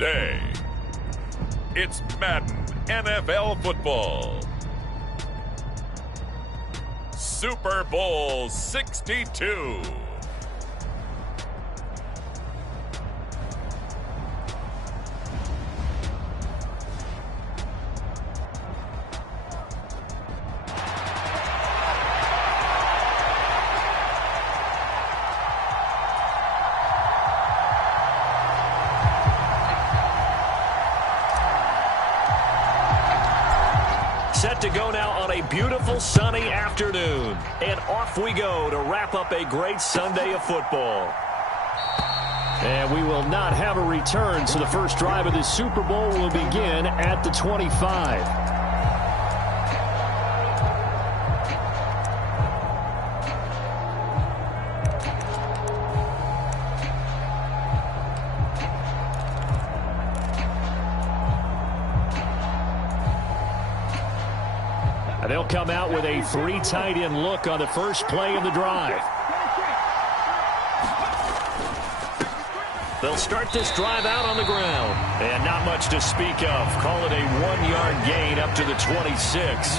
today. It's Madden NFL football. Super Bowl 62. Set to go now on a beautiful sunny afternoon. And off we go to wrap up a great Sunday of football. And we will not have a return, so the first drive of this Super Bowl will begin at the 25. They'll come out with a three tight end look on the first play of the drive. They'll start this drive out on the ground. And not much to speak of. Call it a 1-yard gain up to the 26.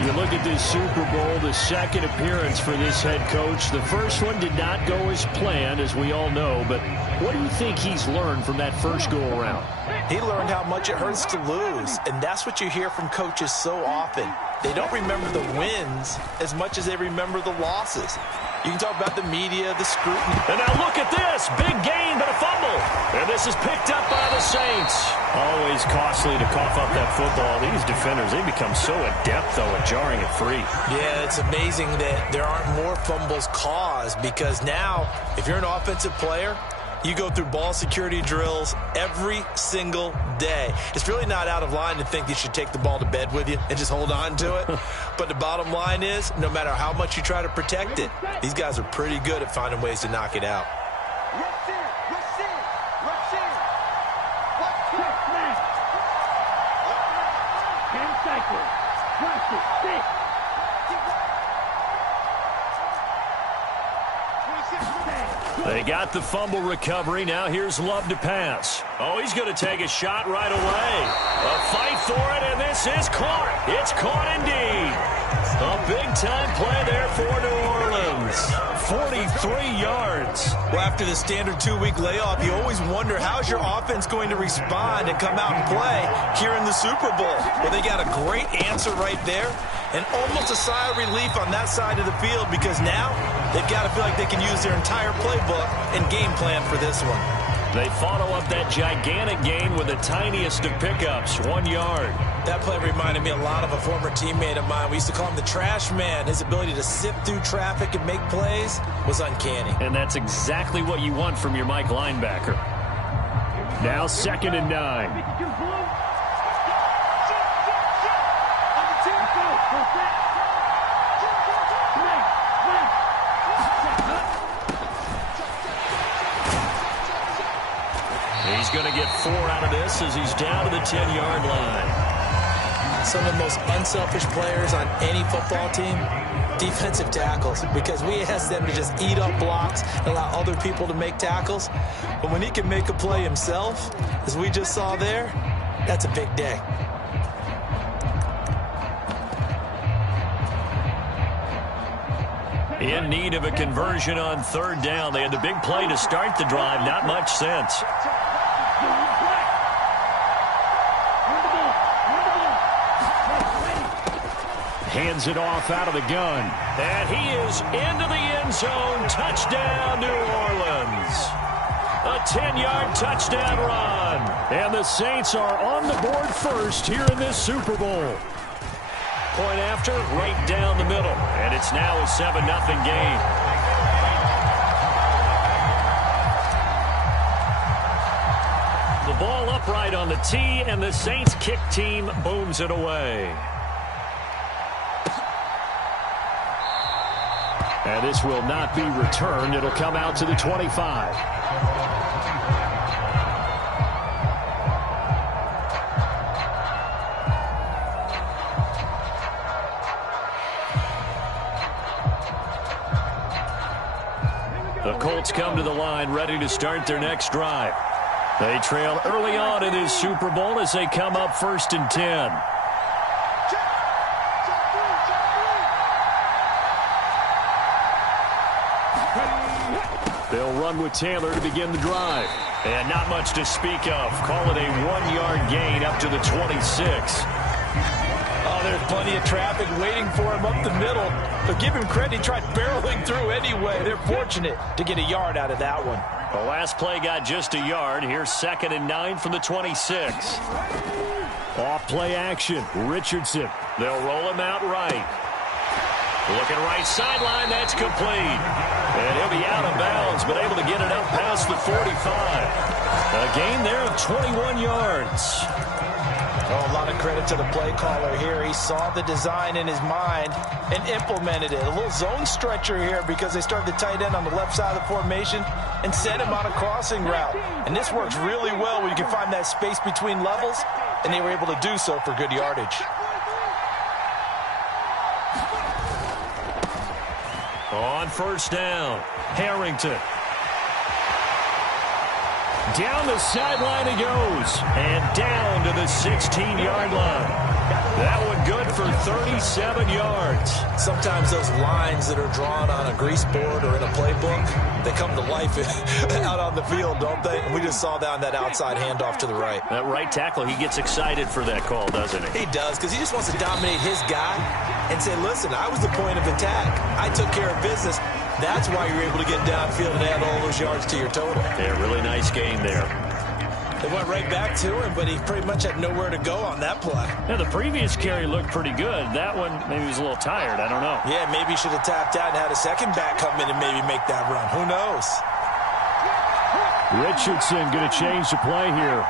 You look at this Super Bowl, the second appearance for this head coach. The first one did not go as planned, as we all know. But what do you think he's learned from that first go-around? He learned how much it hurts to lose. And that's what you hear from coaches so often. They don't remember the wins as much as they remember the losses. You can talk about the media, the scrutiny. And now look at this. Big gain, but a fumble. And this is picked up by the Saints. Always costly to cough up that football. These defenders, they become so adept, though, at jarring it free. Yeah, it's amazing that there aren't more fumbles caused, because now, if you're an offensive player, you go through ball security drills every single day. It's really not out of line to think you should take the ball to bed with you and just hold on to it. But the bottom line is, no matter how much you try to protect it, these guys are pretty good at finding ways to knock it out. They got the fumble recovery. Now here's Love to pass. Oh, he's going to take a shot right away. A fight for it, and this is caught. It's caught indeed. A big-time play there for New Orleans. 43 yards. Well, after the standard 2-week layoff, you always wonder, how's your offense going to respond and come out and play here in the Super Bowl? Well, they got a great answer right there, and almost a sigh of relief on that side of the field, because now they've got to feel like they can use their entire playbook and game plan for this one. They follow up that gigantic gain with the tiniest of pickups, 1 yard. That play reminded me a lot of a former teammate of mine. We used to call him the trash man. His ability to sift through traffic and make plays was uncanny. And that's exactly what you want from your Mike linebacker. Now 2nd and 9. He's going to get 4 out of this as he's down to the 10-yard line. Some of the most unselfish players on any football team, defensive tackles, because we ask them to just eat up blocks and allow other people to make tackles. But when he can make a play himself, as we just saw there, that's a big day. In need of a conversion on 3rd down. They had the big play to start the drive. Not much sense. Hands it off out of the gun. And he is into the end zone. Touchdown, New Orleans. A 10-yard touchdown run. And the Saints are on the board first here in this Super Bowl. Point after, right down the middle. And it's now a 7-0 game. The ball upright on the tee, and the Saints kick team booms it away. And this will not be returned. It'll come out to the 25. The Colts come to the line ready to start their next drive. They trail early on in this Super Bowl as they come up 1st and 10. They'll run with Taylor to begin the drive. And not much to speak of. Call it a 1-yard gain up to the 26. Oh, there's plenty of traffic waiting for him up the middle. But give him credit, he tried barreling through anyway. They're fortunate to get a yard out of that one. The last play got just a yard. Here's 2nd and 9 from the 26. Off play action. Richardson. They'll roll him out right. Looking right sideline. That's complete. And he'll be out of bounds, but able to get it up past the 45. A gain there of 21 yards. Oh, a lot of credit to the play caller here. He saw the design in his mind and implemented it. A little zone stretcher here because they started the tight end on the left side of the formation and sent him on a crossing route. And this works really well when you can find that space between levels, and they were able to do so for good yardage. On 1st down, Harrington. Down the sideline he goes, and down to the 16-yard line. That one good for 37 yards. Sometimes those lines that are drawn on a grease board or in a playbook, they come to life out on the field, don't they? And we just saw that on that outside handoff to the right. That right tackle, he gets excited for that call, doesn't he? He does, because he just wants to dominate his guy and say, listen, I was the point of attack. I took care of business. That's why you're able to get downfield and add all those yards to your total. Yeah, really nice game there. They went right back to him, but he pretty much had nowhere to go on that play. Yeah, the previous carry looked pretty good. That one, maybe he was a little tired. I don't know. Yeah, maybe he should have tapped out and had a second back come in and maybe make that run. Who knows? Richardson going to change the play here.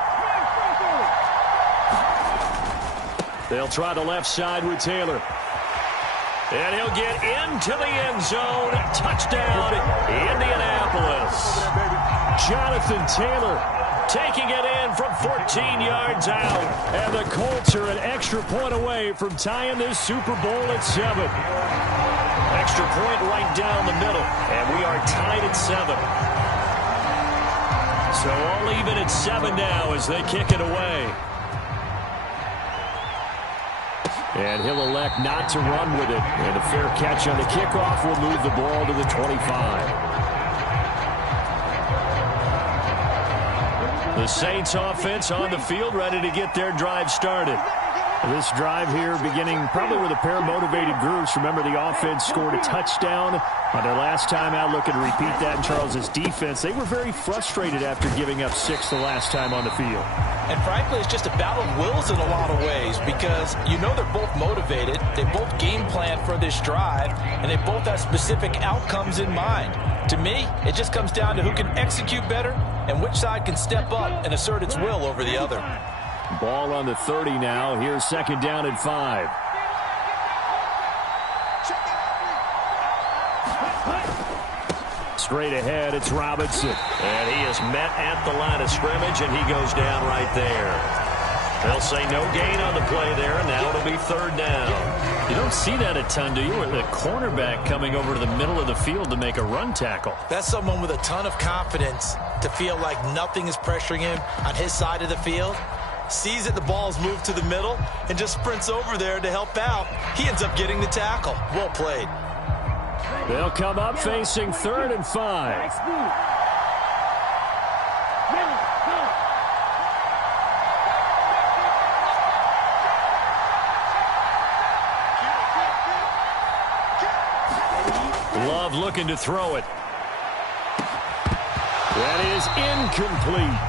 They'll try the left side with Taylor. And he'll get into the end zone. Touchdown, Indianapolis. Jonathan Taylor taking it in from 14 yards out. And the Colts are an extra point away from tying this Super Bowl at 7. Extra point right down the middle. And we are tied at 7. So all even at 7 now as they kick it away. And he'll elect not to run with it. And a fair catch on the kickoff will move the ball to the 25. The Saints offense on the field, ready to get their drive started. This drive here beginning probably with a pair of motivated groups. Remember, the offense scored a touchdown on their last time out. Looking to repeat that in Charles's defense. They were very frustrated after giving up 6 the last time on the field. And frankly, it's just a battle of wills in a lot of ways because you know they're both motivated. They both game plan for this drive, and they both have specific outcomes in mind. To me, it just comes down to who can execute better and which side can step up and assert its will over the other. Ball on the 30 now. Here's 2nd down and 5. Straight ahead, it's Robinson. And he is met at the line of scrimmage, and he goes down right there. They'll say no gain on the play there, and now it'll be 3rd down. You don't see that a ton, do you? With the cornerback coming over to the middle of the field to make a run tackle. That's someone with a ton of confidence to feel like nothing is pressuring him on his side of the field. Sees that the ball is moved to the middle and just sprints over there to help out. He ends up getting the tackle. Well played. They'll come up facing 3rd and 5. Love looking to throw it. That is incomplete.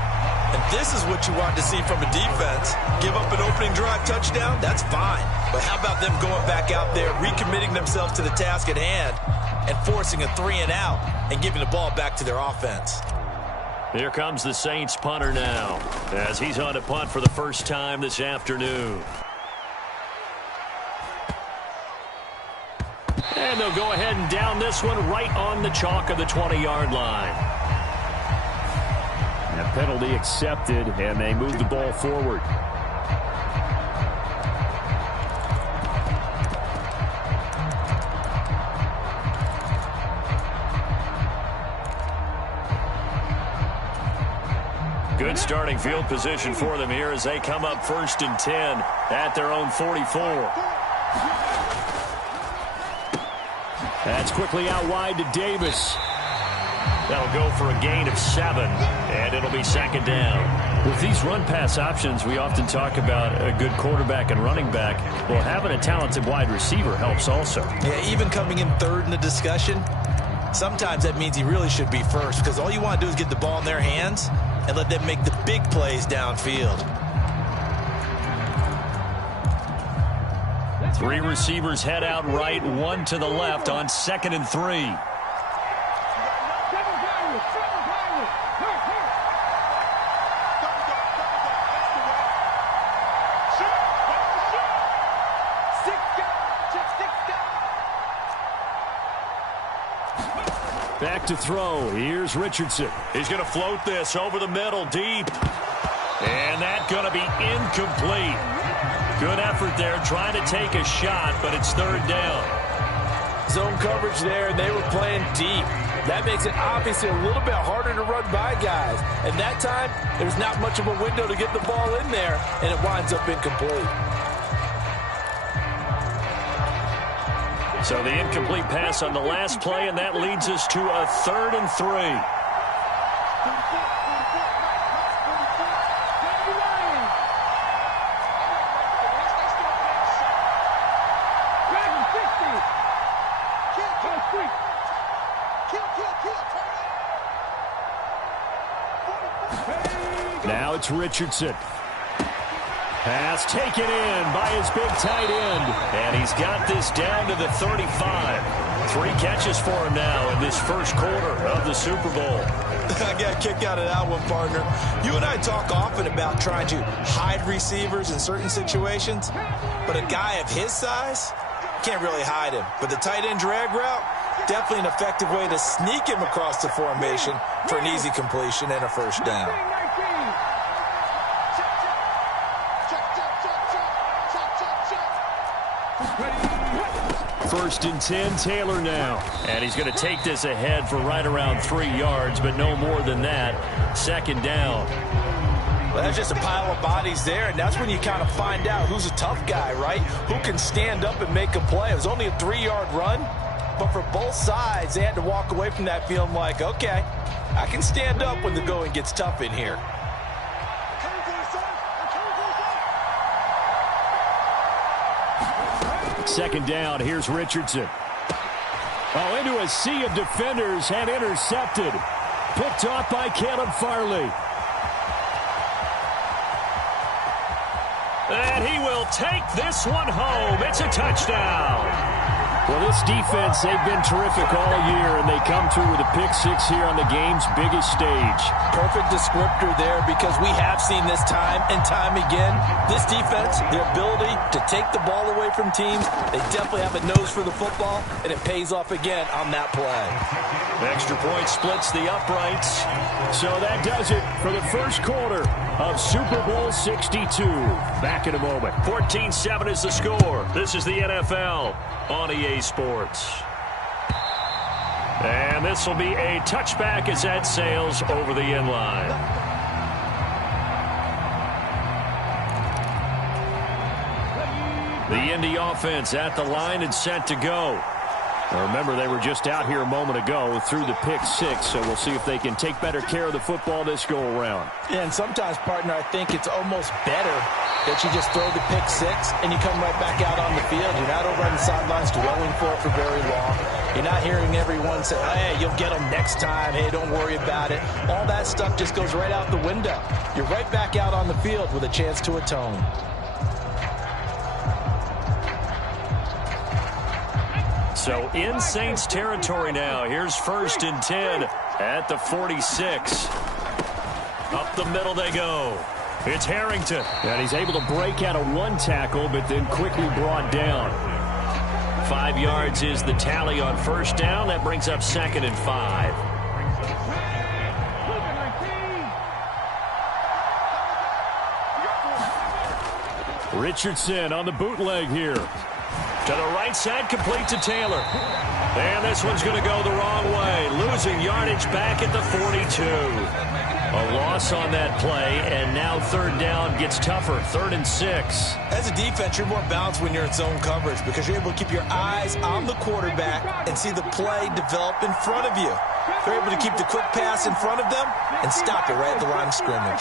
And this is what you want to see from a defense. Give up an opening drive touchdown, that's fine. But how about them going back out there, recommitting themselves to the task at hand, and forcing a 3-and-out and giving the ball back to their offense? Here comes the Saints punter now, as he's on to punt for the first time this afternoon. And they'll go ahead and down this one right on the chalk of the 20-yard line. That penalty accepted, and they move the ball forward. Good starting field position for them here as they come up 1st and 10 at their own 44. That's quickly out wide to Davis. That'll go for a gain of 7, and it'll be 2nd down. With these run-pass options, we often talk about a good quarterback and running back. Well, having a talented wide receiver helps also. Yeah, even coming in 3rd in the discussion, sometimes that means he really should be first because all you want to do is get the ball in their hands and let them make the big plays downfield. 3 receivers head out right, 1 to the left on 2nd and 3. Back to throw. Here's Richardson. He's going to float this over the middle deep. And that's going to be incomplete. Good effort there trying to take a shot, but it's 3rd down. Zone coverage there, and they were playing deep. That makes it obviously a little bit harder to run by guys. And that time, there's not much of a window to get the ball in there, and it winds up incomplete. So the incomplete pass on the last play, and that leads us to a 3rd and 3. Now it's Richardson. Pass taken in by his big tight end. And he's got this down to the 35. 3 catches for him now in this first quarter of the Super Bowl. I got a kick out of that one, partner. You and I talk often about trying to hide receivers in certain situations, but a guy of his size can't really hide him. But the tight end drag route, definitely an effective way to sneak him across the formation for an easy completion and a 1st down. 1st and 10, Taylor now. And he's going to take this ahead for right around 3 yards, but no more than that. 2nd down. Well, that's just a pile of bodies there, and that's when you kind of find out who's a tough guy, right? Who can stand up and make a play. It was only a 3-yard run, but for both sides, they had to walk away from that feeling like, okay, I can stand up when the going gets tough in here. Second down, here's Richardson. Oh, into a sea of defenders and intercepted. Picked off by Caleb Farley. And he will take this one home. It's a touchdown. Well, this defense, they've been terrific all year, and they come through with a pick-6 here on the game's biggest stage. Perfect descriptor there because we have seen this time and time again. This defense, their ability to take the ball away from teams, they definitely have a nose for the football, and it pays off again on that play. Extra point splits the uprights. So that does it for the first quarter of Super Bowl 62. Back in a moment. 14-7 is the score. This is the NFL on EA Sports. And this will be a touchback as that sails over the end line. The Indy offense at the line and set to go. Now remember, they were just out here a moment ago through the pick-6, so we'll see if they can take better care of the football this go-around. Yeah, and sometimes, partner, I think it's almost better that you just throw the pick-6 and you come right back out on the field. You're not over on the sidelines dwelling for it for very long. You're not hearing everyone say, hey, you'll get them next time. Hey, don't worry about it. All that stuff just goes right out the window. You're right back out on the field with a chance to atone. So in Saints territory now. Here's 1st and 10 at the 46. Up the middle they go. It's Harrington. And he's able to break out of 1 tackle, but then quickly brought down. 5 yards is the tally on 1st down. That brings up 2nd and 5. Richardson on the bootleg here. To the right side, complete to Taylor. And this one's going to go the wrong way. Losing yardage back at the 42. A loss on that play, and now third down gets tougher. 3rd and 6. As a defense, you're more balanced when you're in zone coverage because you're able to keep your eyes on the quarterback and see the play develop in front of you. You're able to keep the quick pass in front of them and stop it right at the line of scrimmage.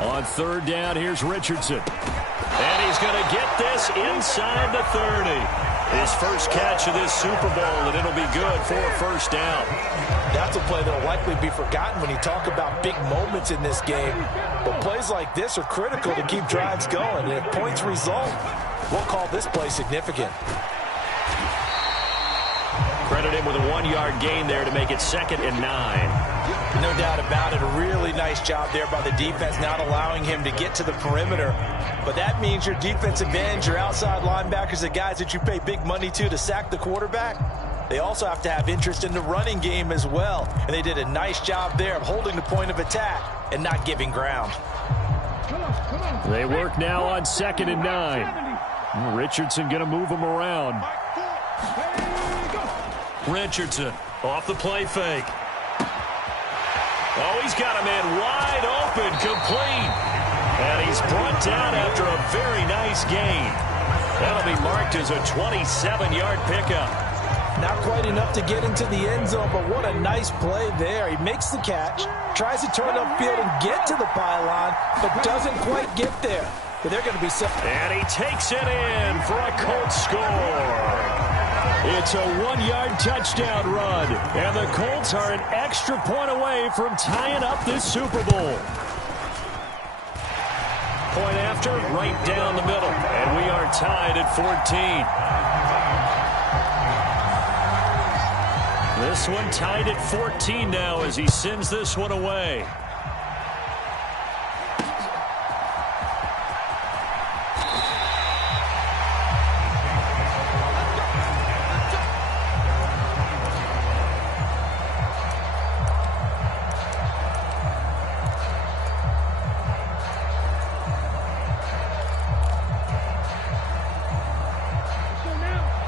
On third down, here's Richardson. And he's going to get this inside the 30. His first catch of this Super Bowl, and it'll be good for a first down. That's a play that will likely be forgotten when you talk about big moments in this game. But plays like this are critical to keep drives going. And if points result, we'll call this play significant. Credit him with a 1-yard gain there to make it 2nd and 9. No doubt about it. A really nice job there by the defense, not allowing him to get to the perimeter. But that means your defensive ends, your outside linebackers, the guys that you pay big money to sack the quarterback, they also have to have interest in the running game as well. And they did a nice job there of holding the point of attack and not giving ground. They work now on 2nd and 9. Richardson going to move him around. Richardson off the play fake. Oh, he's got a man wide open, complete. And he's brought down after a very nice gain. That'll be marked as a 27-yard pickup. Not quite enough to get into the end zone, but what a nice play there. He makes the catch, tries to turn upfield and get to the pylon, but doesn't quite get there. But they're going to be set. And he takes it in for a Colts score. It's a 1-yard touchdown run, and the Colts are an extra point away from tying up this Super Bowl. Point after, right down the middle, and we are tied at 14. This one tied at 14 now as he sends this one away.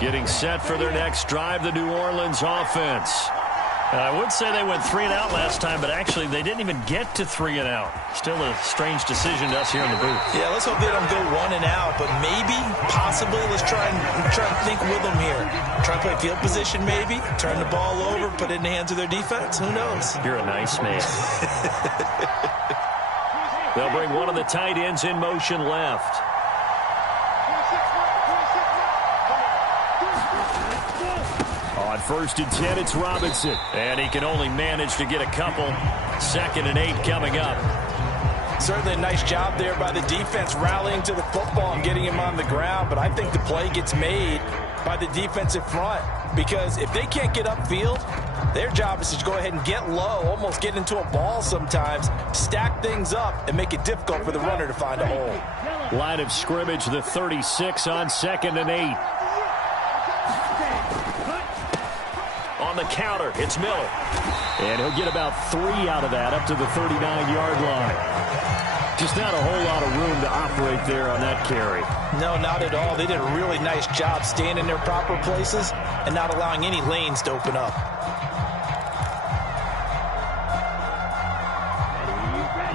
Getting set for their next drive, the New Orleans offense. I would say they went 3 and out last time, but actually they didn't even get to 3 and out. Still a strange decision to us here in the booth. Yeah, let's hope they don't go 1 and out, but maybe, possibly, let's try and think with them here. Try and play field position maybe, turn the ball over, put it in the hands of their defense. Who knows? You're a nice man. They'll bring one of the tight ends in motion left. On 1st and 10, it's Robinson. And he can only manage to get a couple. 2nd and 8 coming up. Certainly a nice job there by the defense rallying to the football and getting him on the ground. But I think the play gets made by the defensive front. Because if they can't get upfield, their job is to go ahead and get low, almost get into a ball sometimes, stack things up, and make it difficult for the runner to find a hole. Line of scrimmage, the 36 on 2nd and 8. On the counter, it's Miller. And he'll get about 3 out of that up to the 39-yard line. Just not a whole lot of room to operate there on that carry. No, not at all. They did a really nice job staying in their proper places and not allowing any lanes to open up.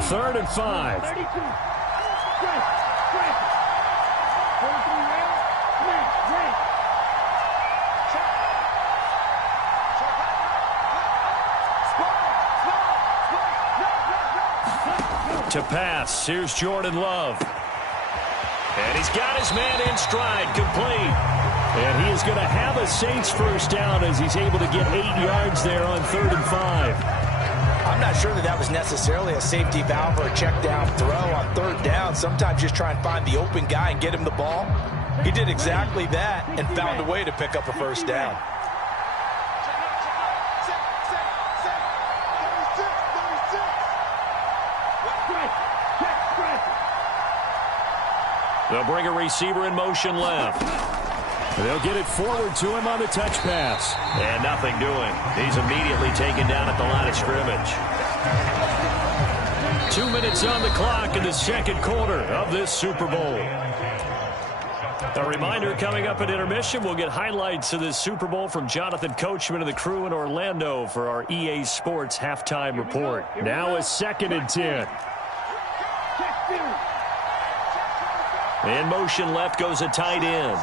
3rd and 5. To pass, here's Jordan Love. And he's got his man in stride, complete. And he is going to have a Saints first down as he's able to get 8 yards there on 3rd and 5. I'm not sure that was necessarily a safety valve or a check down throw on 3rd down. Sometimes just try and find the open guy and get him the ball. He did exactly that and found a way to pick up a first down. They'll bring a receiver in motion left. They'll get it forward to him on the touch pass. And nothing doing. He's immediately taken down at the line of scrimmage. 2 minutes on the clock in the second quarter of this Super Bowl. A reminder, coming up at intermission, we'll get highlights of this Super Bowl from Jonathan Coachman and the crew in Orlando for our EA Sports halftime report. Now a 2nd and 10. In motion left goes a tight end.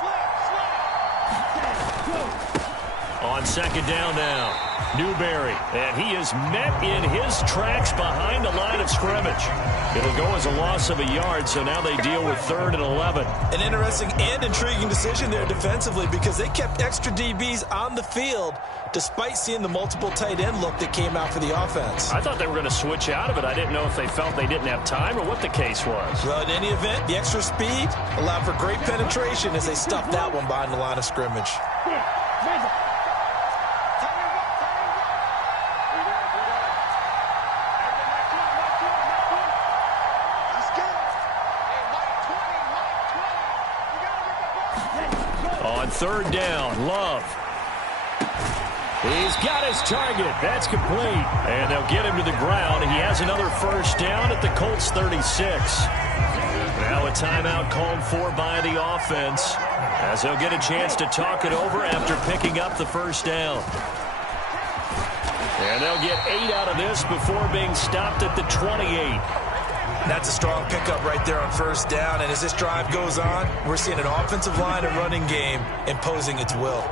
On 2nd down now, Newberry, and he is met in his tracks behind the line of scrimmage. It'll go as a loss of a yard, so now they deal with 3rd and 11. An interesting and intriguing decision there defensively because they kept extra DBs on the field despite seeing the multiple tight end look that came out for the offense. I thought they were going to switch out of it. I didn't know if they felt they didn't have time or what the case was. Well, in any event, the extra speed allowed for great penetration as they stuffed that one behind the line of scrimmage. On 3rd down, Love. He's got his target. That's complete. And they'll get him to the ground. He has another 1st down at the Colts 36. Now a timeout called for by the offense as they'll get a chance to talk it over after picking up the 1st down. And they'll get 8 out of this before being stopped at the 28. That's a strong pickup right there on 1st down. And as this drive goes on, we're seeing an offensive line and running game imposing its will.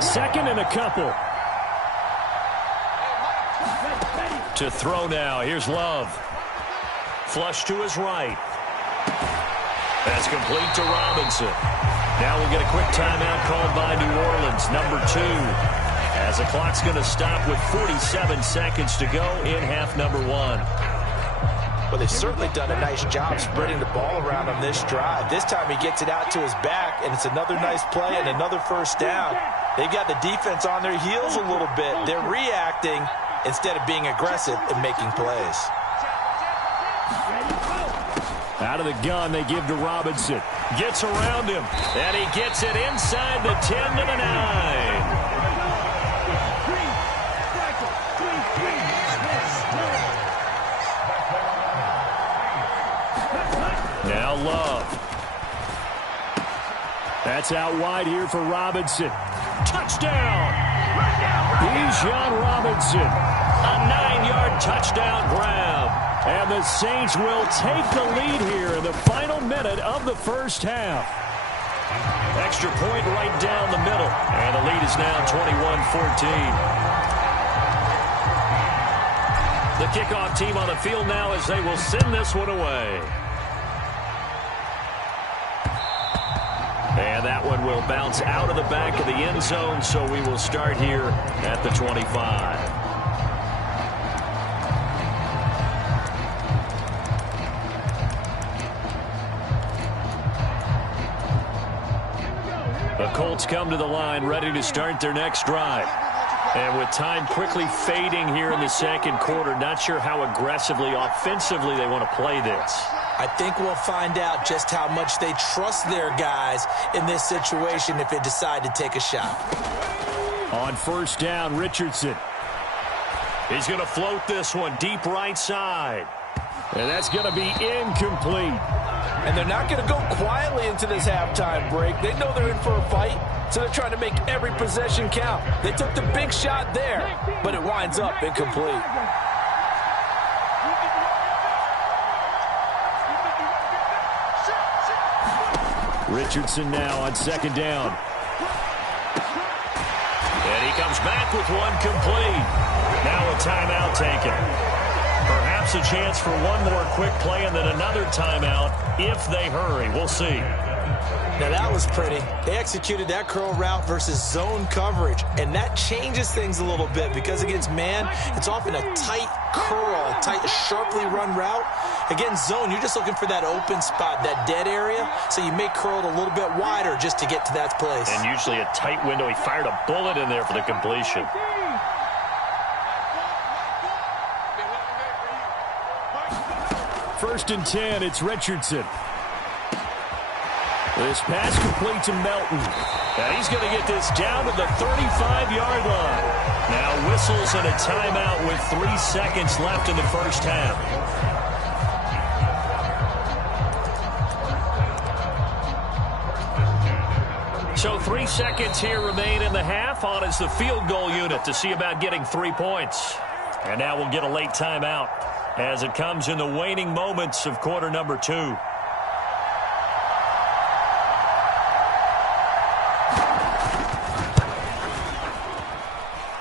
2nd and a couple. To throw now. Here's Love. Flush to his right. That's complete to Robinson. Now we'll get a quick timeout called by New Orleans, number 2. As the clock's going to stop with 47 seconds to go in half number 1. Well, they've certainly done a nice job spreading the ball around on this drive. This time he gets it out to his back, and it's another nice play and another 1st down. They've got the defense on their heels a little bit. They're reacting instead of being aggressive and making plays. Out of the gun, they give to Robinson. Gets around him, and he gets it inside the 10 to the 9. Now Love. That's out wide here for Robinson. Touchdown! Bijan Robinson. A 9-yard touchdown grab. And the Saints will take the lead here in the final minute of the 1st half. Extra point right down the middle. And the lead is now 21-14. The kickoff team on the field now as they will send this one away. And that one will bounce out of the back of the end zone, so we will start here at the 25. The Colts come to the line, ready to start their next drive. And with time quickly fading here in the second quarter, not sure how aggressively, offensively they want to play this. I think we'll find out just how much they trust their guys in this situation if they decide to take a shot. On 1st down, Richardson. He's going to float this one deep right side. And that's going to be incomplete. And they're not going to go quietly into this halftime break. They know they're in for a fight, so they're trying to make every possession count. They took the big shot there, but it winds up incomplete. Richardson now on 2nd down. And he comes back with one complete. Now a timeout taken. Perhaps a chance for one more quick play and then another timeout if they hurry. We'll see. Now that was pretty. They executed that curl route versus zone coverage, and that changes things a little bit because against man, it's often a tight curl, tight, sharply run route. Against zone, you're just looking for that open spot, that dead area, so you may curl it a little bit wider just to get to that place. And usually a tight window. He fired a bullet in there for the completion. First and 10, it's Richardson. This pass complete to Melton. And he's going to get this down to the 35-yard line. Now whistles and a timeout with 3 seconds left in the first half. So 3 seconds here remain in the half. On is the field goal unit to see about getting 3 points. And now we'll get a late timeout as it comes in the waning moments of quarter number 2.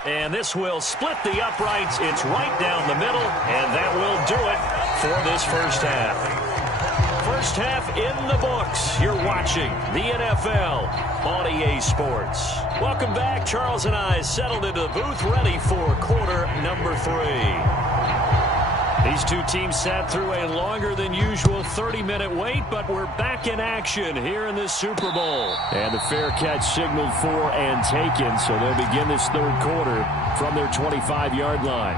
And this will split the uprights. It's right down the middle, and that will do it for this first half. First half in the books. You're watching the NFL on EA Sports. Welcome back. Charles and I settled into the booth, ready for quarter number 3. These two teams sat through a longer than usual 30-minute wait, but we're back in action here in this Super Bowl. And the fair catch signaled for and taken, so they'll begin this third quarter from their 25-yard line.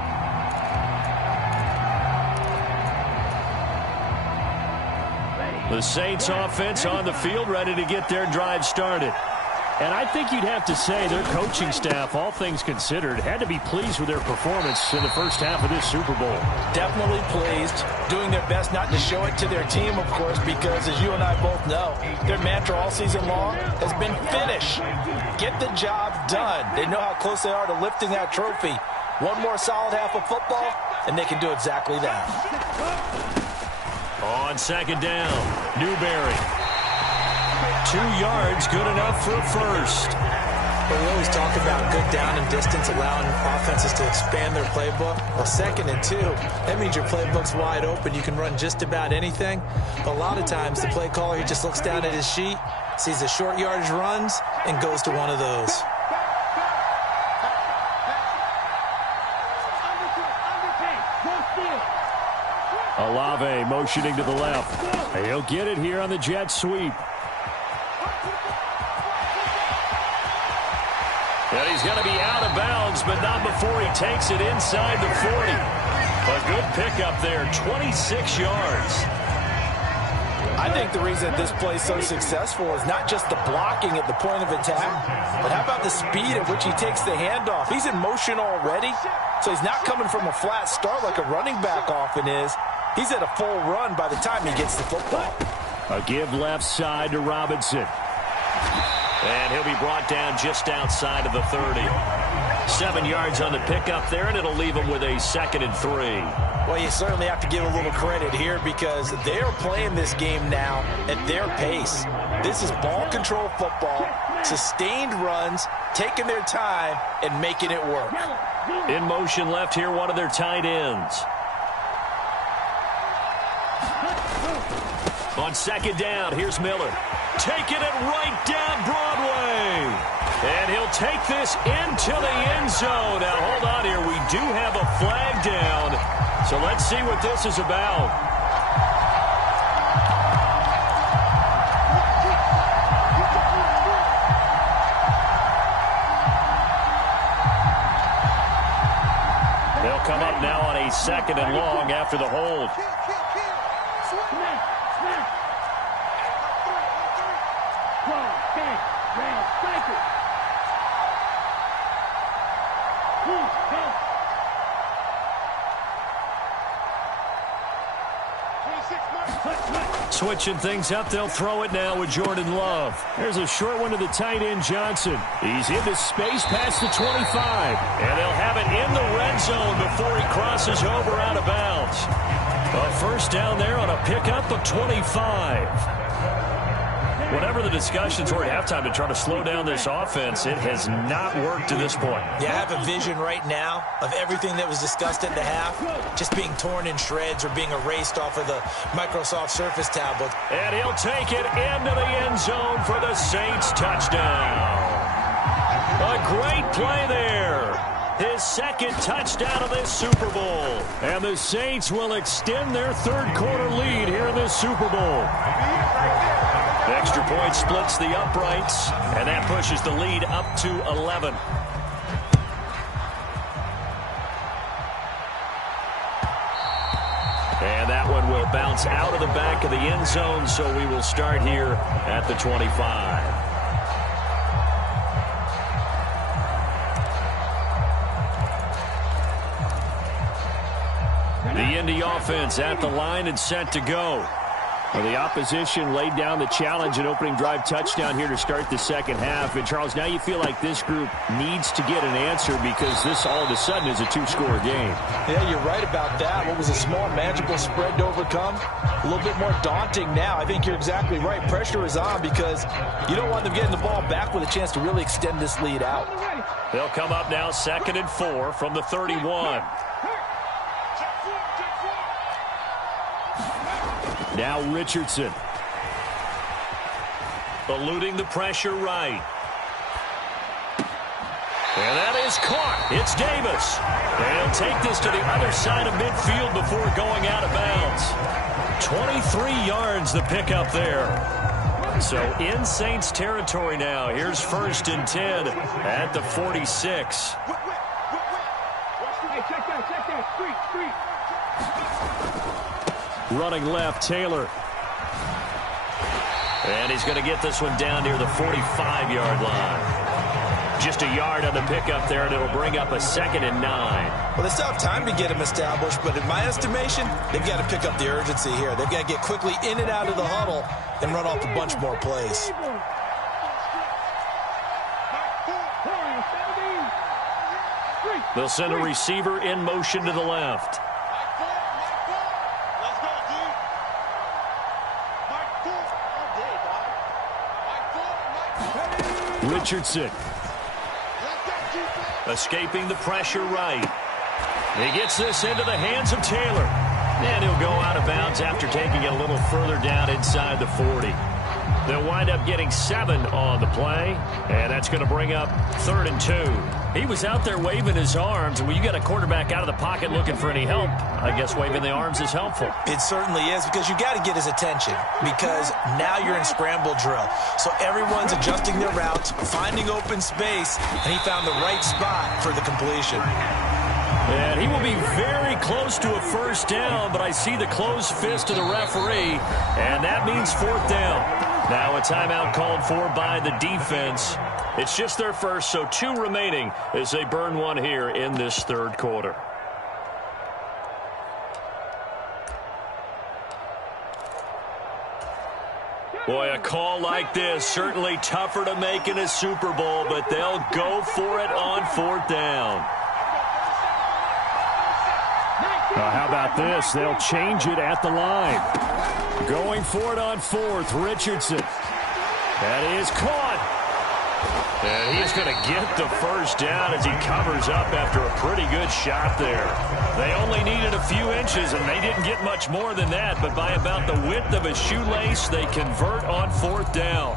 The Saints offense on the field, ready to get their drive started. And I think you'd have to say their coaching staff, all things considered, had to be pleased with their performance in the first half of this Super Bowl. Definitely pleased, doing their best not to show it to their team, of course, because as you and I both know, their mantra all season long has been finish. Get the job done. They know how close they are to lifting that trophy. One more solid half of football, and they can do exactly that. On second down, Newberry. 2 yards, good enough for a first. But we always talk about good down and distance, allowing offenses to expand their playbook. Well, 2nd and 2, that means your playbook's wide open. You can run just about anything. But a lot of times, the play caller, he just looks down at his sheet, sees the short yardage runs, and goes to one of those. Olave motioning to the left. He'll get it here on the jet sweep. And he's going to be out of bounds, but not before he takes it inside the 40. A good pickup there, 26 yards. I think the reason this play is so successful is not just the blocking at the point of attack, but how about the speed at which he takes the handoff? He's in motion already, so he's not coming from a flat start like a running back often is. He's at a full run by the time he gets the football. A give left side to Robinson. And he'll be brought down just outside of the 30. 7 yards on the pickup there, and it'll leave him with a 2nd and 3. Well, you certainly have to give a little credit here because they're playing this game now at their pace. This is ball control football, sustained runs, taking their time, and making it work. In motion left here, one of their tight ends. On second down, here's Miller. Taking it right down Broadway. And he'll take this into the end zone. Now, hold on here. We do have a flag down. So let's see what this is about. They'll come up now on a 2nd and long after the hold. Switching things up, they'll throw it now with Jordan Love. There's a short one to the tight end, Johnson. He's into space past the 25. And they'll have it in the red zone before he crosses over out of bounds. A first down there on a pickup of 25. Whatever the discussions were at halftime to try to slow down this offense, it has not worked to this point. Yeah, I have a vision right now of everything that was discussed at the half just being torn in shreds or being erased off of the Microsoft Surface tablet. And he'll take it into the end zone for the Saints touchdown. A great play there. His 2nd touchdown of this Super Bowl. And the Saints will extend their third quarter lead here in this Super Bowl. The extra point splits the uprights, and that pushes the lead up to 11. And that one will It'll bounce out of the back of the end zone, so we will start here at the 25. The Indy offense at the line and set to go. Well, the opposition laid down the challenge and opening drive touchdown here to start the second half. And, Charles, now you feel like this group needs to get an answer because this all of a sudden is a two-score game. Yeah, you're right about that. What was a small, manageable spread to overcome? A little bit more daunting now. I think you're exactly right. Pressure is on because you don't want them getting the ball back with a chance to really extend this lead out. They'll come up now 2nd and 4 from the 31. Now Richardson. Eluding the pressure right. And that is caught. It's Davis. And he'll take this to the other side of midfield before going out of bounds. 23 yards the pickup there. So in Saints territory now. Here's 1st and 10 at the 46. Running left, Taylor. And he's going to get this one down near the 45-yard line. Just a yard on the pickup there, and it'll bring up a 2nd and 9. Well, they still have time to get him established, but in my estimation, they've got to pick up the urgency here. They've got to get quickly in and out of the huddle and run off a bunch more plays. They'll send a receiver in motion to the left. Richardson. Escaping the pressure right. He gets this into the hands of Taylor. And he'll go out of bounds after taking it a little further down inside the 40. They'll wind up getting 7 on the play. And that's going to bring up 3rd and 2. He was out there waving his arms. And when you got a quarterback out of the pocket looking for any help, I guess waving the arms is helpful. It certainly is, because you got to get his attention, because now you're in scramble drill. So everyone's adjusting their routes, finding open space, and he found the right spot for the completion. And he will be very close to a 1st down, but I see the closed fist of the referee, and that means 4th down. Now a timeout called for by the defense. It's just their first, so 2 remaining as they burn one here in this 3rd quarter. Boy, a call like this, certainly tougher to make in a Super Bowl, but they'll go for it on 4th down. How about this? They'll change it at the line. Going for it on 4th, Richardson. That is caught. And he's going to get the 1st down as he covers up after a pretty good shot there. They only needed a few inches, and they didn't get much more than that. But by about the width of a shoelace, they convert on 4th down.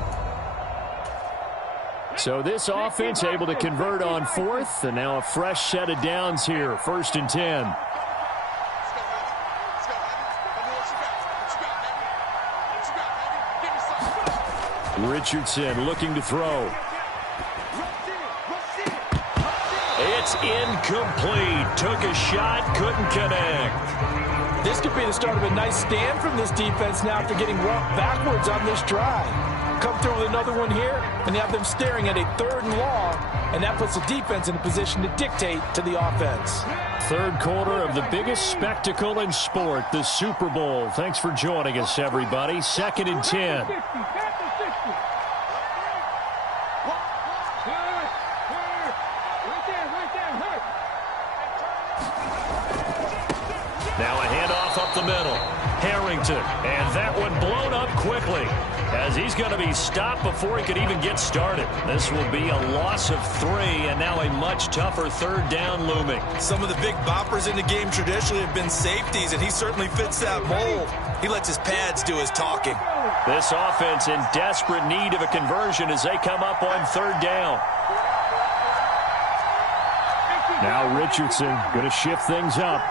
So this offense able to convert on 4th, and now a fresh set of downs here, 1st and 10. Richardson looking to throw. It's incomplete. Took a shot, couldn't connect. This could be the start of a nice stand from this defense now after getting rocked backwards on this drive. Come through with another one here, and they have them staring at a 3rd and long, and that puts the defense in a position to dictate to the offense. 3rd quarter of the biggest spectacle in sport, the Super Bowl. Thanks for joining us, everybody. 2nd and 10. Now a handoff up the middle. Harrington, and that one blown up quickly as he's going to be stopped before he could even get started. This will be a loss of 3, and now a much tougher 3rd down looming. Some of the big boppers in the game traditionally have been safeties, and he certainly fits that mold. He lets his pads do his talking. This offense in desperate need of a conversion as they come up on 3rd down. Now Richardson going to shift things up.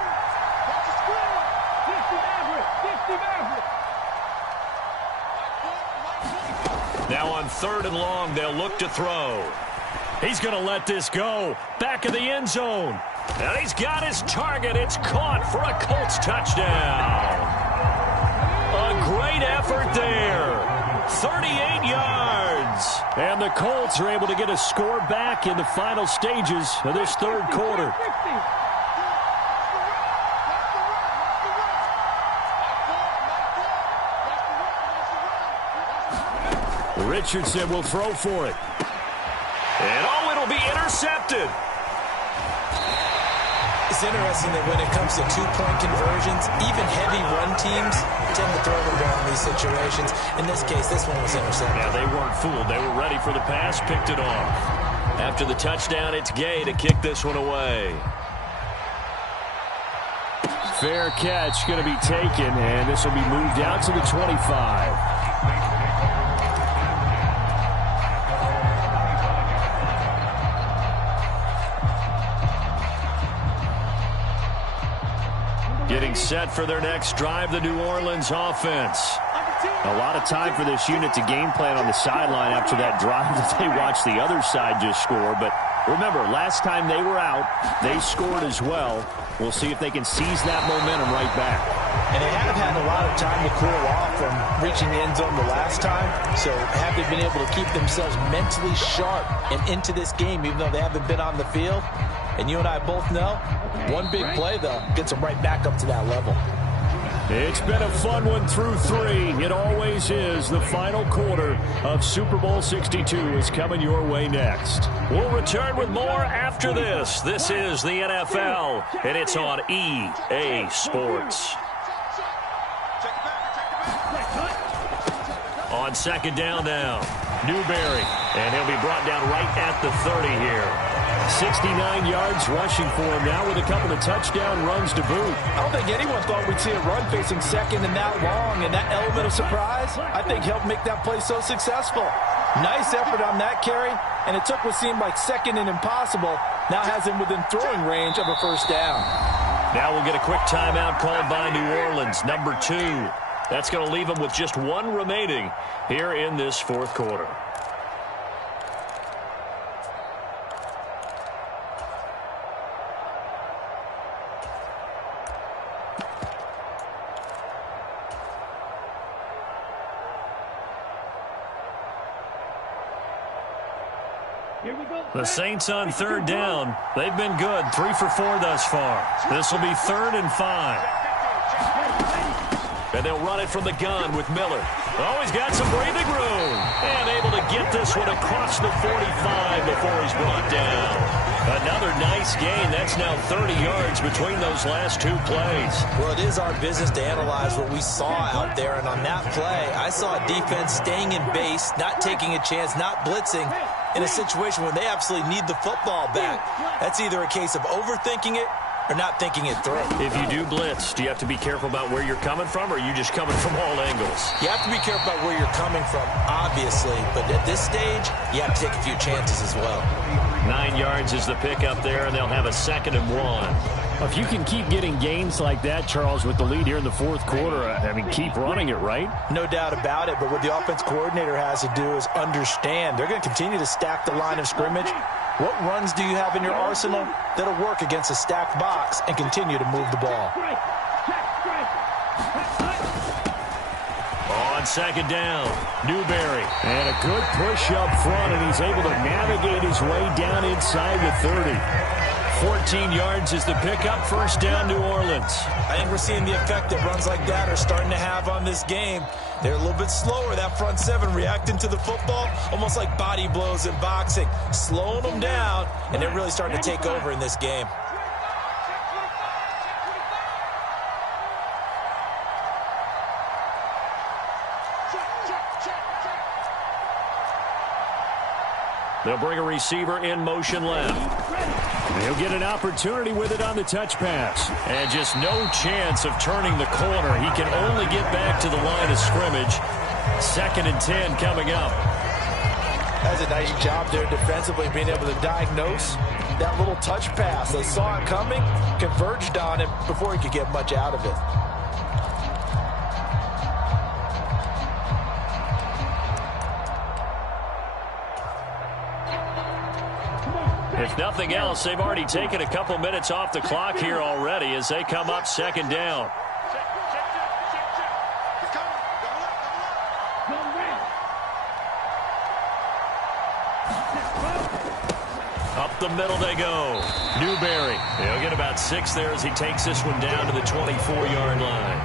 Now on 3rd and long, they'll look to throw. He's going to let this go. Back of the end zone. And he's got his target. It's caught for a Colts touchdown. Great effort there. 38 yards. And the Colts are able to get a score back in the final stages of this third quarter. Richardson will throw for it. And it'll be intercepted. It's interesting that when it comes to two-point conversions, even heavy run teams tend to throw the ball in these situations. In this case, this one was intercepted. Yeah, they weren't fooled. They were ready for the pass, picked it off. After the touchdown, it's Gay to kick this one away. Fair catch going to be taken, and this will be moved out to the 25. Getting set for their next drive, the New Orleans offense. A lot of time for this unit to game plan on the sideline after that drive that they watched the other side just score. But remember, last time they were out, they scored as well. We'll see if they can seize that momentum right back. And they have had a lot of time to cool off from reaching the end zone the last time. So have they been able to keep themselves mentally sharp and into this game, even though they haven't been on the field? And you and I both know, one big play, though, gets them right back up to that level. It's been a fun one through three. It always is. The final quarter of Super Bowl 62 is coming your way next. We'll return with more after this. This is the NFL, and it's on EA Sports. On second down now, Newberry, and he'll be brought down right at the 30 here. 69 yards rushing for him now with a couple of touchdown runs to boot. I don't think anyone thought we'd see a run facing second and that long, and that element of surprise, I think, helped make that play so successful. Nice effort on that carry, and it took what seemed like second and impossible, now has him within throwing range of a first down. Now we'll get a quick timeout called by New Orleans, number 2. That's going to leave them with just one remaining here in this fourth quarter. The Saints on third down. They've been good. 3 for 4 thus far. This will be 3rd and 5. And they'll run it from the gun with Miller. Oh, he's got some breathing room. And able to get this one across the 45 before he's brought down. Another nice gain. That's now 30 yards between those last two plays. Well, it is our business to analyze what we saw out there. And on that play, I saw a defense staying in base, not taking a chance, not blitzing in a situation where they absolutely need the football back. That's either a case of overthinking it or not thinking it through. If you do blitz, do you have to be careful about where you're coming from, or are you just coming from all angles? You have to be careful about where you're coming from, obviously. But at this stage, you have to take a few chances as well. 9 yards is the pickup there, and they'll have a 2nd and 1. If you can keep getting gains like that, Charles, with the lead here in the fourth quarter, I mean, keep running it, right? No doubt about it, but what the offense coordinator has to do is understand. They're going to continue to stack the line of scrimmage. What runs do you have in your arsenal that'll work against a stacked box and continue to move the ball? On second down, Newberry. And a good push up front, and he's able to navigate his way down inside the 30. 14 yards is the pickup. 1st down, New Orleans. I think we're seeing the effect that runs like that are starting to have on this game. They're a little bit slower, that front 7, reacting to the football, almost like body blows in boxing, slowing them down, and they're really starting to take over in this game. They'll bring a receiver in motion left. He'll get an opportunity with it on the touch pass. And just no chance of turning the corner. He can only get back to the line of scrimmage. 2nd and 10 coming up. That's a nice job there defensively, being able to diagnose that little touch pass. They saw it coming, converged on it before he could get much out of it. If nothing else, they've already taken a couple minutes off the clock here already as they come up 2nd down. the middle they go. Newberry, he'll get about 6 there as he takes this one down to the 24-yard line.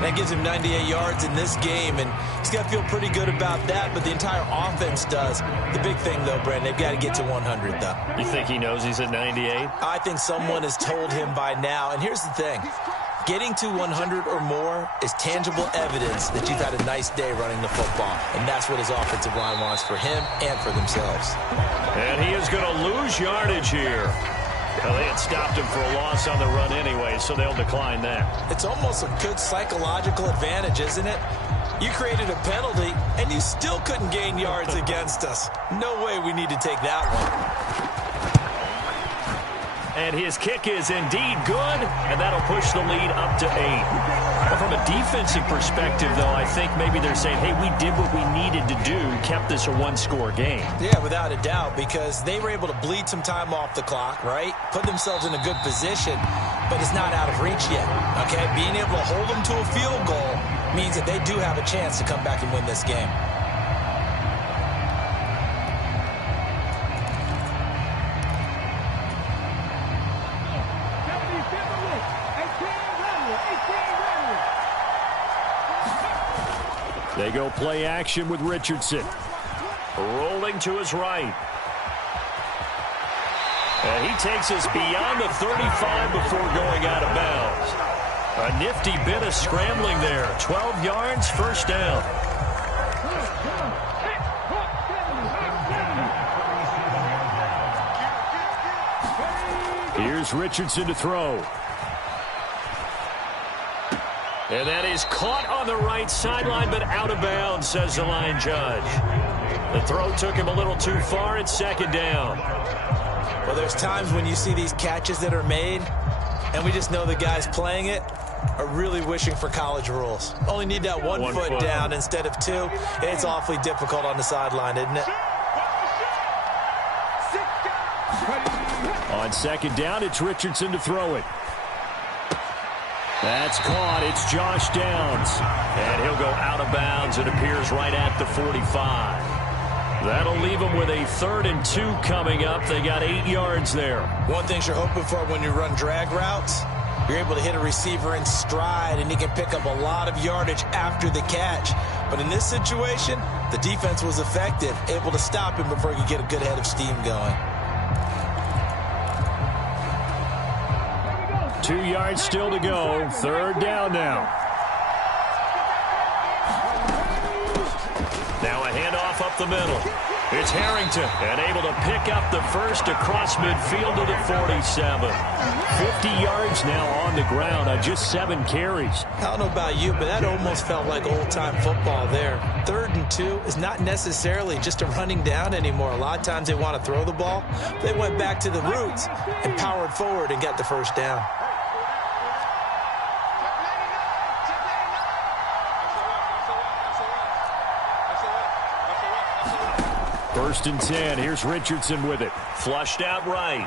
That gives him 98 yards in this game, and he's got to feel pretty good about that, but the entire offense does. The big thing, though, Brandon, they've got to get to 100, though. You think he knows he's at 98? I think someone has told him by now, and here's the thing. Getting to 100 or more is tangible evidence that you've had a nice day running the football, and that's what his offensive line wants for him and for themselves. And he is going to lose yardage here. Well, they had stopped him for a loss on the run anyway, so they'll decline that. It's almost a good psychological advantage, isn't it? You created a penalty, and you still couldn't gain yards against us. No way we need to take that one. And his kick is indeed good, and that'll push the lead up to 8. Well, from a defensive perspective, though, I think maybe they're saying, hey, we did what we needed to do, kept this a one-score game. Yeah, without a doubt, because they were able to bleed some time off the clock, right? Put themselves in a good position, but it's not out of reach yet, okay? Being able to hold them to a field goal means that they do have a chance to come back and win this game. They go play action with Richardson. Rolling to his right. And he takes us beyond the 35 before going out of bounds. A nifty bit of scrambling there. 12 yards, first down. Here's Richardson to throw. And that is caught on the right sideline, but out of bounds, says the line judge. The throw took him a little too far. It's second down. Well, there's times when you see these catches that are made, and we just know the guys playing it are really wishing for college rules. Only need that one foot down instead of 2. It's awfully difficult on the sideline, isn't it? On second down, it's Richardson to throw it. That's caught. It's Josh Downs. And he'll go out of bounds. It appears right at the 45. That'll leave them with a 3rd and 2 coming up. They got 8 yards there. One thing you're hoping for when you run drag routes, you're able to hit a receiver in stride, and he can pick up a lot of yardage after the catch. But in this situation, the defense was effective, able to stop him before he could get a good head of steam going. 2 yards still to go. 3rd down now. Now a handoff up the middle. It's Harrington, and able to pick up the first across midfield to the 47. 50 yards now on the ground on just 7 carries. I don't know about you, but that almost felt like old-time football there. 3rd and 2 is not necessarily just a running down anymore. A lot of times they want to throw the ball. They went back to the roots and powered forward and got the first down. 1st and 10. Here's Richardson with it. Flushed out right.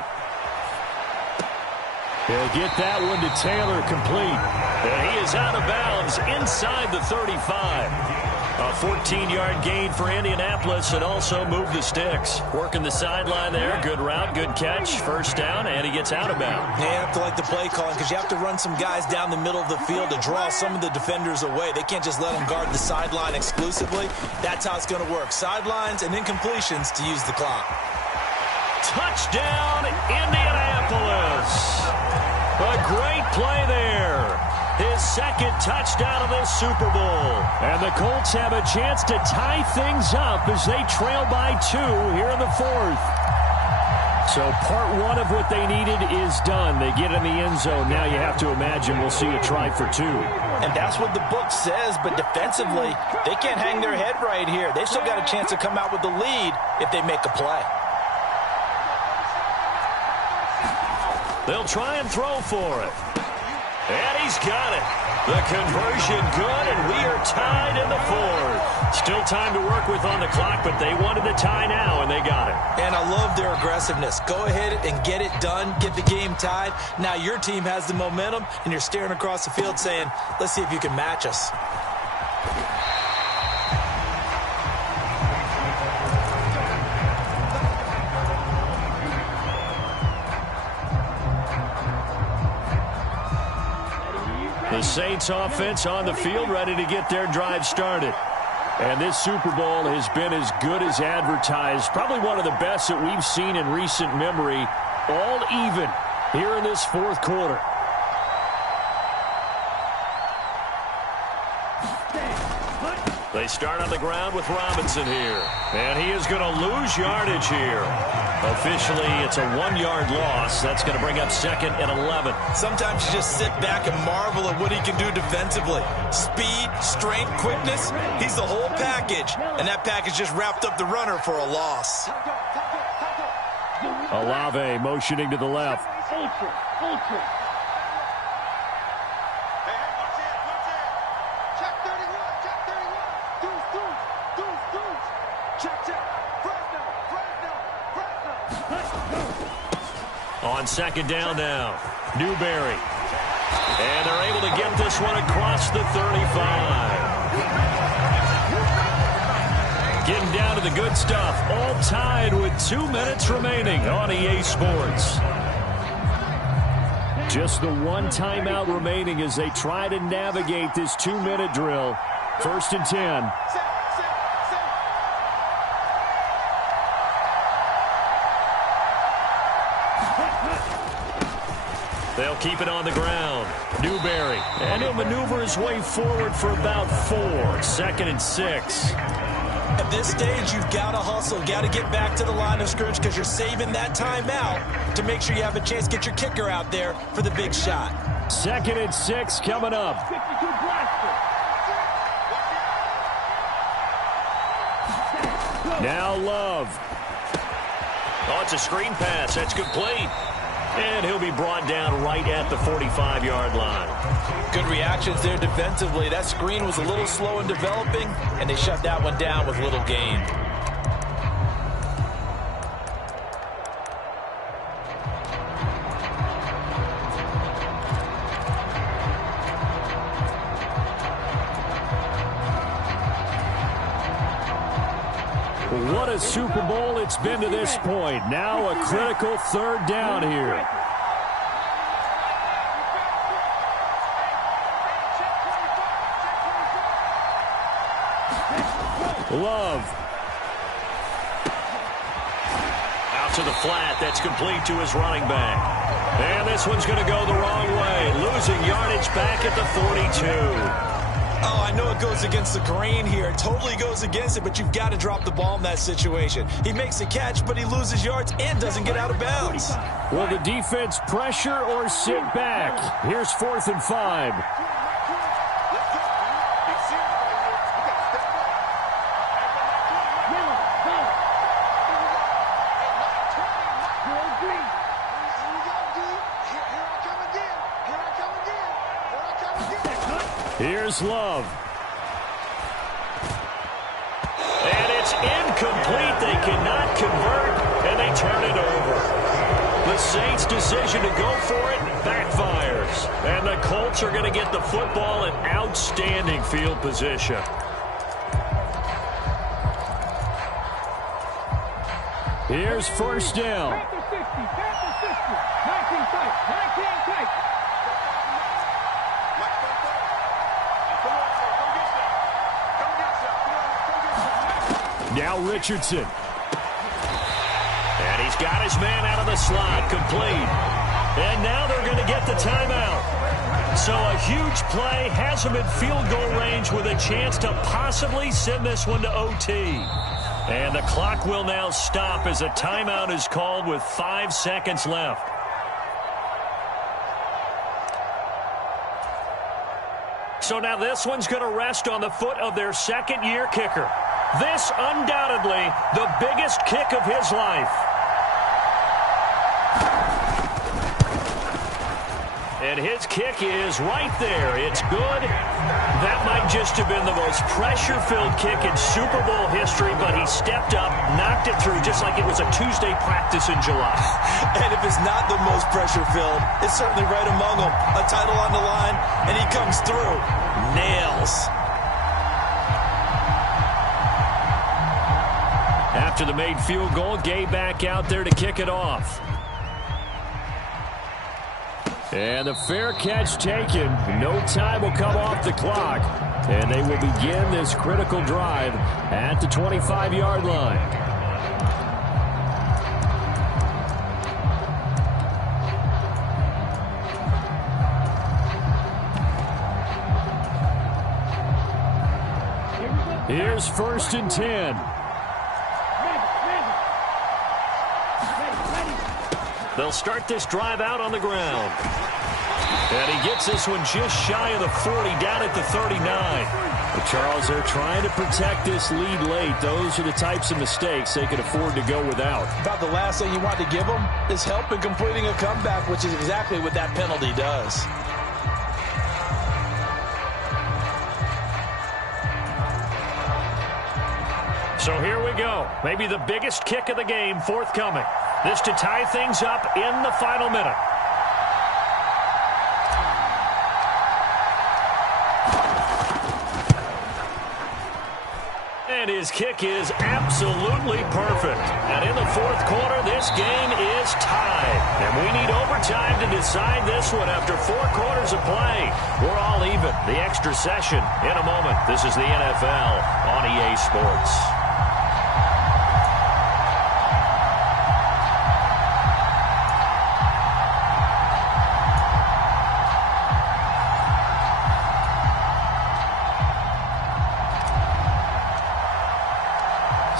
He'll get that one to Taylor, complete. And he is out of bounds inside the 35. A 14-yard gain for Indianapolis, and also moved the sticks. Working the sideline there. Good route, good catch. First down, and he gets out of bounds. Yeah, you have to like the play calling because you have to run some guys down the middle of the field to draw some of the defenders away. They can't just let them guard the sideline exclusively. That's how it's going to work. Sidelines and incompletions to use the clock. Touchdown, Indianapolis. A great play there. His 2nd touchdown of the Super Bowl. And the Colts have a chance to tie things up as they trail by 2 here in the 4th. So part 1 of what they needed is done. They get in the end zone. Now you have to imagine we'll see a try for 2. And that's what the book says, but defensively, they can't hang their head right here. They've still got a chance to come out with the lead if they make a play. They'll try and throw for it. And he's got it. The conversion good, and we are tied in the 4th. Still time to work with on the clock, but they wanted the tie now, and they got it. And I love their aggressiveness. Go ahead and get it done. Get the game tied. Now your team has the momentum, and you're staring across the field saying, let's see if you can match us. The Saints offense on the field, ready to get their drive started. And this Super Bowl has been as good as advertised. Probably one of the best that we've seen in recent memory. All even here in this fourth quarter. They start on the ground with Robinson here. And he is going to lose yardage here. Officially, it's a 1-yard loss. That's going to bring up second and 11. Sometimes you just sit back and marvel at what he can do defensively. Speed, strength, quickness. He's the whole package. And that package just wrapped up the runner for a loss. Olave motioning to the left. On second down now, Newberry. And they're able to get this one across the 35. Getting down to the good stuff. All tied with 2 minutes remaining on EA Sports. Just the one timeout remaining as they try to navigate this 2-minute drill. First and 10. They'll keep it on the ground. Newberry. And he'll maneuver his way forward for about 4. Second and 6. At this stage, you've got to hustle. Got to get back to the line of scrimmage because you're saving that timeout to make sure you have a chance to get your kicker out there for the big shot. Second and 6 coming up. Now Love. Oh, it's a screen pass. That's complete. And he'll be brought down right at the 45-yard line. Good reactions there defensively. That screen was a little slow in developing, and they shut that one down with little gain. What a Super Bowl it's been to this point. Now a critical third down here. Love. Out to the flat. That's complete to his running back. And this one's going to go the wrong way. Losing yardage back at the 42. Oh, I know it goes against the grain here. It totally goes against it, but you've got to drop the ball in that situation. He makes a catch, but he loses yards and doesn't get out of bounds. Will the defense pressure or sit back? Here's 4th and 5. Here's Love. And it's incomplete. They cannot convert, and they turn it over. The Saints' decision to go for it backfires. And the Colts are going to get the football in outstanding field position. Here's first down. Now Richardson. And he's got his man out of the slot, complete. And now they're going to get the timeout. So a huge play has him in field goal range with a chance to possibly send this one to OT. And the clock will now stop as a timeout is called with 5 seconds left. So now this one's going to rest on the foot of their second-year kicker. This, undoubtedly, the biggest kick of his life. And his kick is right there. It's good. That might just have been the most pressure-filled kick in Super Bowl history, but he stepped up, knocked it through just like it was a Tuesday practice in July. And if it's not the most pressure-filled, it's certainly right among them. A title on the line, and he comes through. Nails. After the made field goal, Gay back out there to kick it off. And the fair catch taken. No time will come off the clock. And they will begin this critical drive at the 25-yard line. Here's 1st and 10. They'll start this drive out on the ground. And he gets this one just shy of the 40, down at the 39. But Charles, they're trying to protect this lead late. Those are the types of mistakes they can afford to go without. About the last thing you want to give them is help in completing a comeback, which is exactly what that penalty does. So here we go. Maybe the biggest kick of the game forthcoming. This to tie things up in the final minute. And his kick is absolutely perfect. And in the 4th quarter, this game is tied. And we need overtime to decide this one after 4 quarters of play. We're all even. The extra session in a moment. This is the NFL on EA Sports.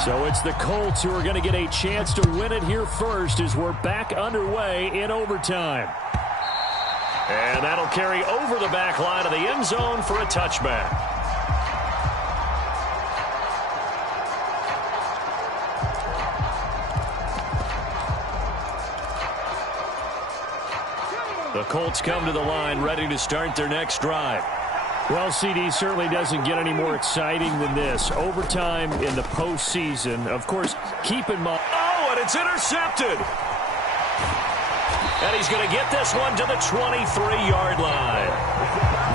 So it's the Colts who are going to get a chance to win it here first as we're back underway in overtime. And that'll carry over the back line of the end zone for a touchback. The Colts come to the line ready to start their next drive. Well, CD certainly doesn't get any more exciting than this. Overtime in the postseason. Of course, keep in mind. Oh, and it's intercepted. And he's going to get this one to the 23-yard line.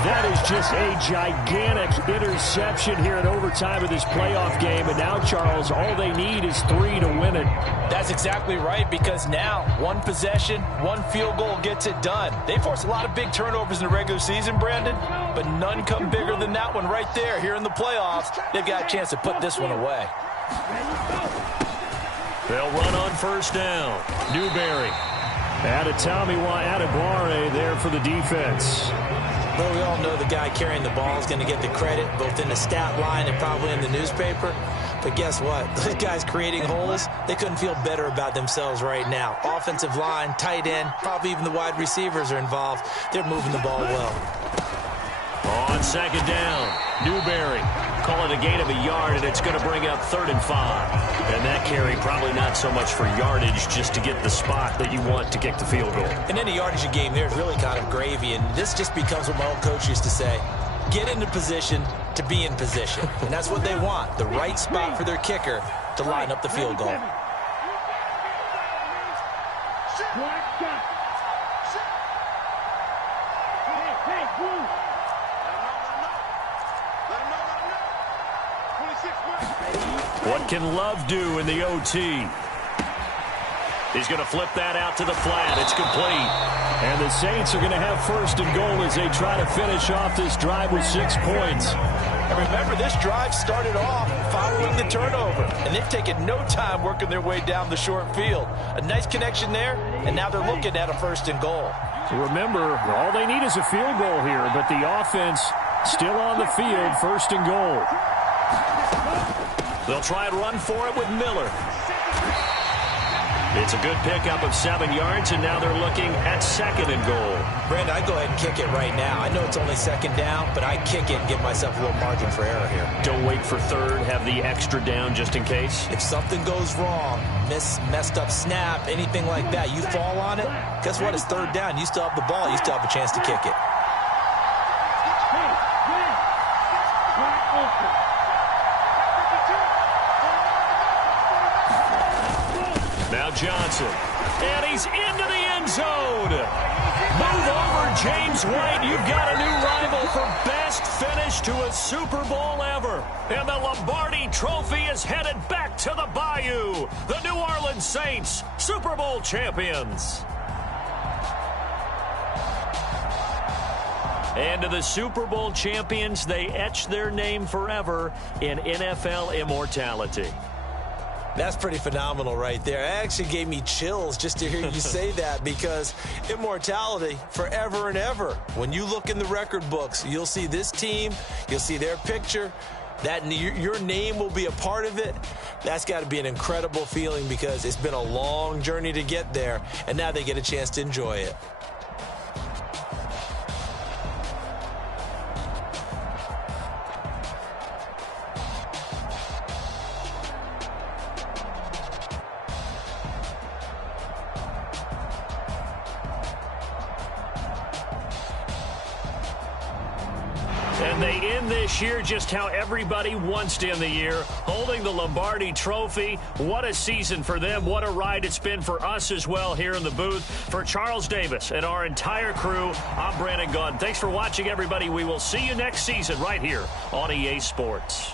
That is just a gigantic interception here in overtime of this playoff game. And now, Charles, all they need is 3 to win it. That's exactly right, because now one possession, one field goal gets it done. They force a lot of big turnovers in the regular season, Brandon, but none come bigger than that one right there. Here in the playoffs, they've got a chance to put this one away. They'll run on 1st down. Newberry. Adebawore there for the defense. Well, we all know the guy carrying the ball is going to get the credit, both in the stat line and probably in the newspaper. But guess what? Those guys creating holes, they couldn't feel better about themselves right now. Offensive line, tight end, probably even the wide receivers are involved. They're moving the ball well. On 2nd down, Newberry. Call it a gain of a yard, and it's going to bring up 3rd and 5. And that carry probably not so much for yardage, just to get the spot that you want to kick the field goal. And any yardage game there is really kind of gravy, and this just becomes what my old coach used to say. Get into position to be in position. And that's what they want, the right spot for their kicker to line up the field goal. What can Love do in the OT? He's going to flip that out to the flat. It's complete. And the Saints are going to have 1st and goal as they try to finish off this drive with 6 points. And remember, this drive started off following the turnover, and they've taken no time working their way down the short field. A nice connection there, and now they're looking at a 1st and goal. Remember, all they need is a field goal here, but the offense still on the field, 1st and goal. They'll try and run for it with Miller. It's a good pickup of 7 yards, and now they're looking at 2nd and goal. Brandon, I'd go ahead and kick it right now. I know it's only 2nd down, but I kick it and give myself a little margin for error here. Don't wait for 3rd. Have the extra down just in case. If something goes wrong, messed up snap, anything like that, you fall on it, guess what? It's 3rd down. You still have the ball. You still have a chance to kick it. Now Johnson, and he's into the end zone. Move over, James White. You've got a new rival for best finish to a Super Bowl ever. And the Lombardi Trophy is headed back to the Bayou. The New Orleans Saints, Super Bowl champions. And to the Super Bowl champions, they etch their name forever in NFL immortality. That's pretty phenomenal right there. It actually gave me chills just to hear you say that, because immortality forever and ever. When you look in the record books, you'll see this team, you'll see their picture, that your name will be a part of it. That's got to be an incredible feeling, because it's been a long journey to get there, and now they get a chance to enjoy it. And they end this year just how everybody wants to end the year, holding the Lombardi Trophy. What a season for them. What a ride it's been for us as well here in the booth. For Charles Davis and our entire crew, I'm Brandon Gunn. Thanks for watching, everybody. We will see you next season right here on EA Sports.